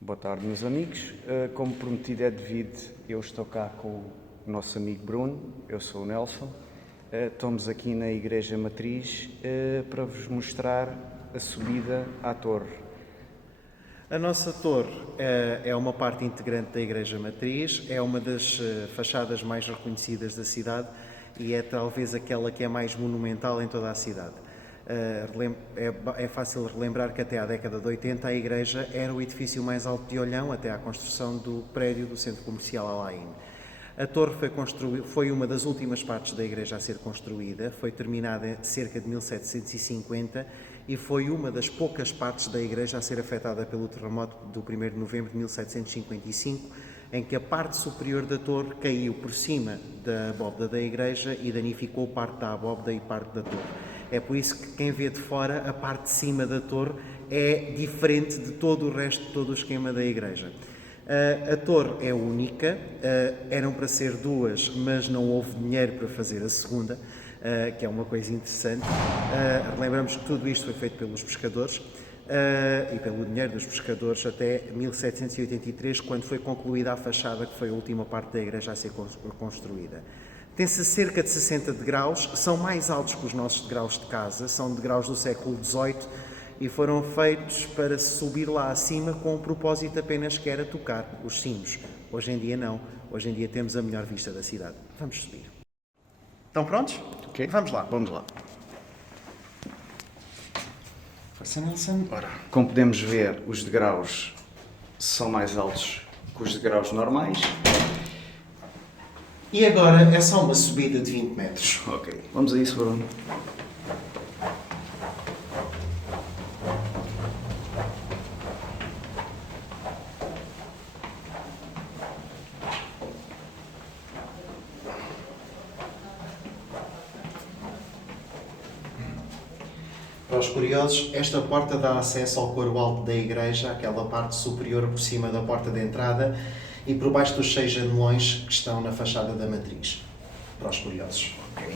Boa tarde, meus amigos. Como prometido é devido, eu estou cá com o nosso amigo Bruno, eu sou o Nelson. Estamos aqui na Igreja Matriz para vos mostrar a subida à torre. A nossa torre é uma parte integrante da Igreja Matriz, é uma das fachadas mais reconhecidas da cidade e é talvez aquela que é mais monumental em toda a cidade. É fácil relembrar que até à década de 80 a igreja era o edifício mais alto de Olhão, até à construção do prédio do Centro Comercial Alain. A torre foi uma das últimas partes da igreja a ser construída, foi terminada cerca de 1750 e foi uma das poucas partes da igreja a ser afetada pelo terremoto do 1º de novembro de 1755, em que a parte superior da torre caiu por cima da abóbada da igreja e danificou parte da abóbada e parte da torre. É por isso que quem vê de fora, a parte de cima da torre é diferente de todo o resto, de todo o esquema da igreja. A torre é única, eram para ser duas, mas não houve dinheiro para fazer a segunda, que é uma coisa interessante. Lembramos que tudo isto foi feito pelos pescadores e pelo dinheiro dos pescadores até 1783, quando foi concluída a fachada, que foi a última parte da igreja a ser construída. Tem-se cerca de 60 degraus, são mais altos que os nossos degraus de casa, são degraus do século XVIII e foram feitos para subir lá acima com o propósito apenas que era tocar os sinos. Hoje em dia não, hoje em dia temos a melhor vista da cidade. Vamos subir. Estão prontos? Ok? Vamos lá. Vamos lá. Força, Nelson. Bora. Como podemos ver, os degraus são mais altos que os degraus normais. E agora é só uma subida de 20 metros. Ok, vamos a isso, Bruno. Para os curiosos, esta porta dá acesso ao coro alto da igreja, aquela parte superior por cima da porta de entrada e por baixo dos 6 janelões que estão na fachada da matriz. Para os curiosos. Ok.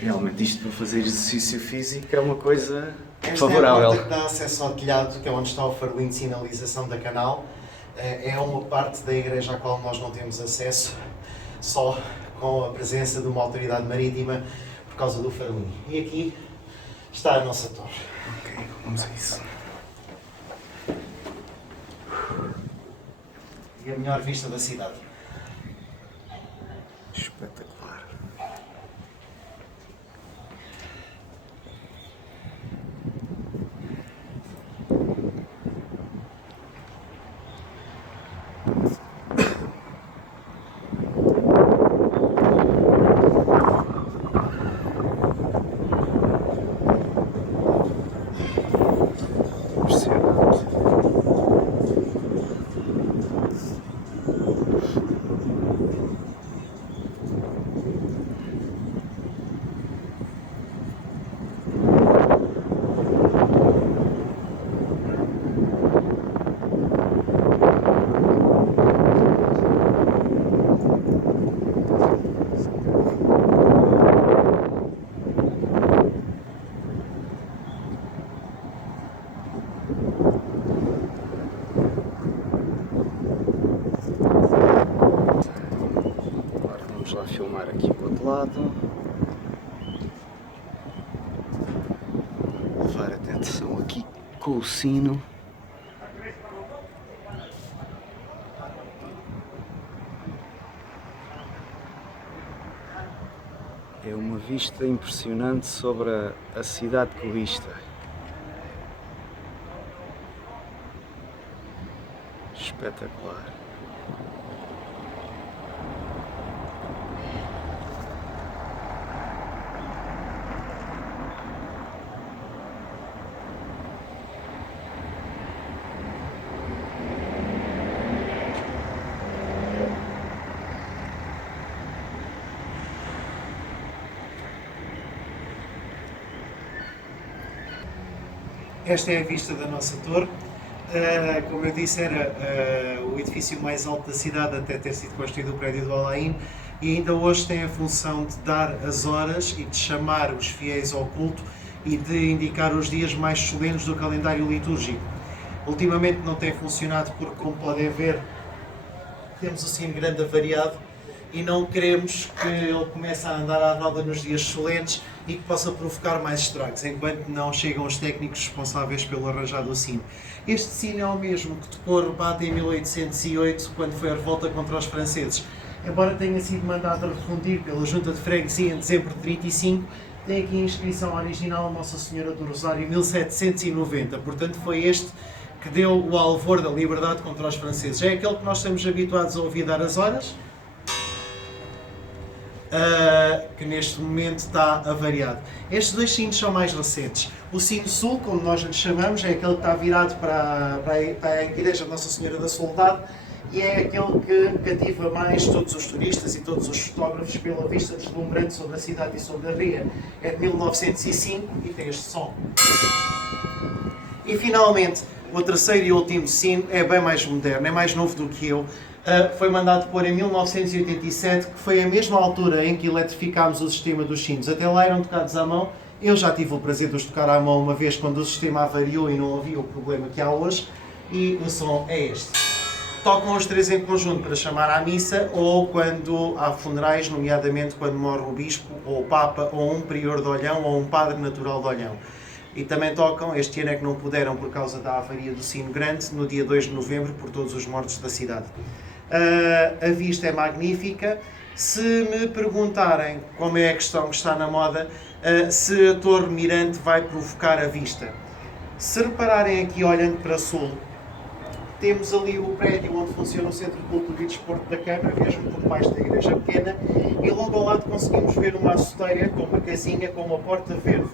Realmente isto para fazer exercício físico é uma coisa favorável. Esta é a porta que dá acesso ao telhado, que é onde está o farolinho de sinalização da canal. É uma parte da igreja à qual nós não temos acesso, só com a presença de uma autoridade marítima por causa do farolinho. E aqui está a nossa torre. Ok, vamos a isso. E a melhor vista da cidade. Espetacular. Impressionante. Agora vamos lá filmar aqui o outro lado. Levar atenção aqui com o sino. É uma vista impressionante sobre a cidade cubista. Espetacular. Esta é a vista da nossa torre. Como eu disse, era o edifício mais alto da cidade até ter sido construído o prédio do Alain, e ainda hoje tem a função de dar as horas e de chamar os fiéis ao culto e de indicar os dias mais solenes do calendário litúrgico. Ultimamente não tem funcionado porque, como podem ver, temos o sino grande avariado e não queremos que ele comece a andar à roda nos dias solenes e que possa provocar mais estragos, enquanto não chegam os técnicos responsáveis pelo arranjar do sino. Este sino é o mesmo que tocou rebate em 1808, quando foi a revolta contra os franceses. Embora tenha sido mandado a refundir pela Junta de Freguesia em dezembro de 35, tem aqui a inscrição original Nossa Senhora do Rosário 1790, portanto foi este que deu o alvor da liberdade contra os franceses. É aquele que nós estamos habituados a ouvir dar as horas, que neste momento está avariado. Estes dois sinos são mais recentes. O sino sul, como nós lhe chamamos, é aquele que está virado para a igreja de Nossa Senhora da Soldade e é aquele que cativa mais todos os turistas e todos os fotógrafos pela vista deslumbrante sobre a cidade e sobre a ria. É de 1905 e tem este som. E finalmente, o terceiro e último sino é bem mais moderno, é mais novo do que eu. Foi mandado pôr em 1987, que foi a mesma altura em que eletrificámos o sistema dos sinos. Até lá eram tocados à mão. Eu já tive o prazer de os tocar à mão uma vez quando o sistema avariou e não havia o problema que há hoje. E o som é este. Tocam os três em conjunto para chamar à missa ou quando há funerais, nomeadamente quando morre o bispo, ou o papa, ou um prior de Olhão, ou um padre natural de Olhão. E também tocam, este ano é que não puderam por causa da avaria do sino grande, no dia 2 de novembro, por todos os mortos da cidade. A vista é magnífica. Se me perguntarem, como é a questão que está na moda, se a Torre Mirante vai provocar a vista. Se repararem aqui, olhando para sul, temos ali o prédio onde funciona o Centro de Cultura e Desporto da Câmara, mesmo por baixo da Igreja Pequena, e logo ao lado conseguimos ver uma açuteira com uma casinha com uma porta verde.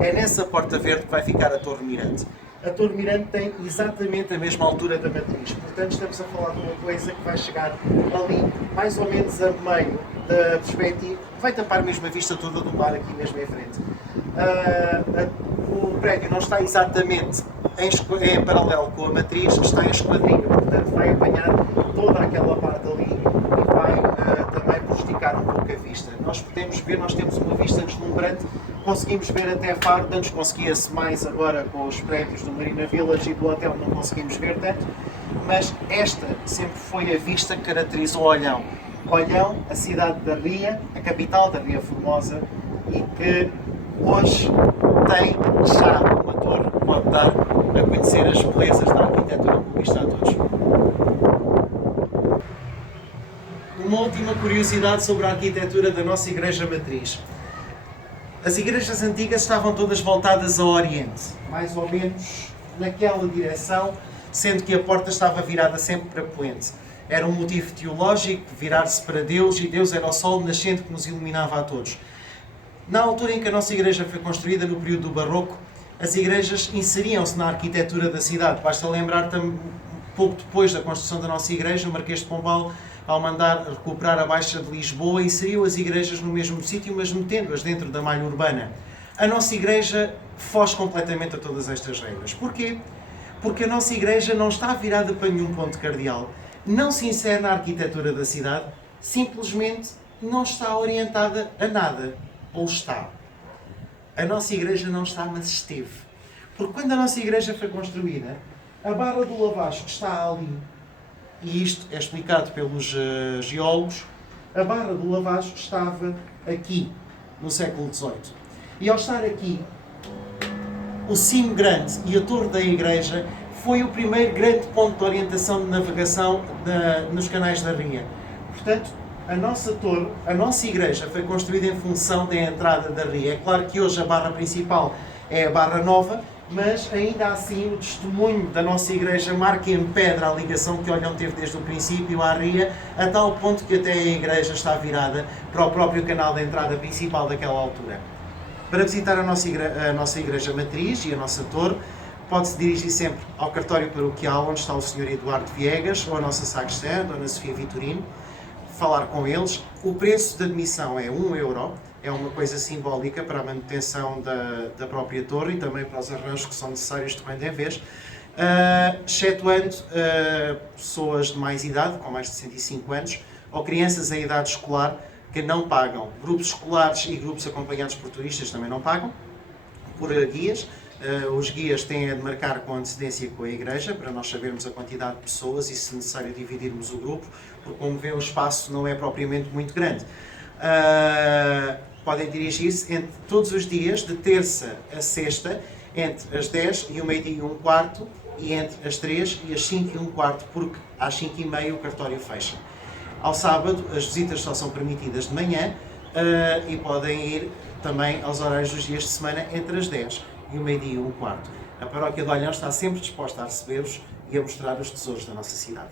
É nessa porta verde que vai ficar a Torre Mirante. A Torre Mirante tem exatamente a mesma altura da matriz, portanto estamos a falar de uma coisa que vai chegar ali, mais ou menos a meio da perspectiva, vai tapar mesmo a vista toda do mar aqui mesmo em frente. O prédio não está exatamente em paralelo com a matriz, está em esquadrinha, portanto vai apanhar toda aquela parte ali e vai também prejudicar um pouco a vista. Nós podemos ver, nós temos uma vista deslumbrante, conseguimos ver até Faro, antes conseguia-se mais agora com os prédios do Marina Village e do hotel não conseguimos ver tanto, mas esta sempre foi a vista que caracterizou Olhão. Olhão, a cidade da Ria, a capital da Ria Formosa, e que hoje tem já uma torre que pode dar a conhecer as belezas da arquitetura cubista a todos. Uma última curiosidade sobre a arquitetura da nossa igreja matriz. As igrejas antigas estavam todas voltadas ao Oriente, mais ou menos naquela direção, sendo que a porta estava virada sempre para poente. Era um motivo teológico, virar-se para Deus, e Deus era o sol nascente que nos iluminava a todos. Na altura em que a nossa igreja foi construída, no período do Barroco, as igrejas inseriam-se na arquitetura da cidade. Basta lembrar pouco depois da construção da nossa igreja, o Marquês de Pombal, ao mandar recuperar a Baixa de Lisboa, inseriu as igrejas no mesmo sítio, mas metendo-as dentro da malha urbana. A nossa igreja foge completamente a todas estas regras. Porquê? Porque a nossa igreja não está virada para nenhum ponto cardeal, não se insere na arquitetura da cidade, simplesmente não está orientada a nada. Ou está. A nossa igreja não está, mas esteve. Porque quando a nossa igreja foi construída, a Barra do Lavacho está ali, e isto é explicado pelos geólogos, a Barra do Lavacho estava aqui, no século XVIII. E ao estar aqui, o Sino Grande e a Torre da Igreja foi o primeiro grande ponto de orientação de navegação nos canais da Ria. Portanto, a nossa torre, a nossa igreja foi construída em função da entrada da Ria. É claro que hoje a barra principal é a Barra Nova, mas ainda assim o testemunho da nossa igreja marca em pedra a ligação que Olhão teve desde o princípio à Ria, a tal ponto que até a igreja está virada para o próprio canal de entrada principal daquela altura. Para visitar a nossa igreja matriz e a nossa torre, pode-se dirigir sempre ao cartório paroquial, onde está o Sr. Eduardo Viegas, ou a nossa sacristã, a Dona Sofia Vitorino, falar com eles. O preço de admissão é €1, é uma coisa simbólica para a manutenção da própria torre e também para os arranjos que são necessários de quando em vez, excetuando pessoas de mais idade, com mais de 105 anos, ou crianças em idade escolar que não pagam. Grupos escolares e grupos acompanhados por turistas também não pagam, por guias. Os guias têm de marcar com antecedência com a igreja, para nós sabermos a quantidade de pessoas e, se necessário, dividirmos o grupo, porque, como vê, o espaço não é propriamente muito grande. Podem dirigir-se entre todos os dias, de terça a sexta, entre as 10 e o meio-dia e um quarto, e entre as 3 e as 5 e um quarto, porque às 5 e meia o cartório fecha. Ao sábado, as visitas só são permitidas de manhã e podem ir também aos horários dos dias de semana entre as 10 e o meio-dia e um quarto. A paróquia de Olhão está sempre disposta a receber-vos e a mostrar os tesouros da nossa cidade.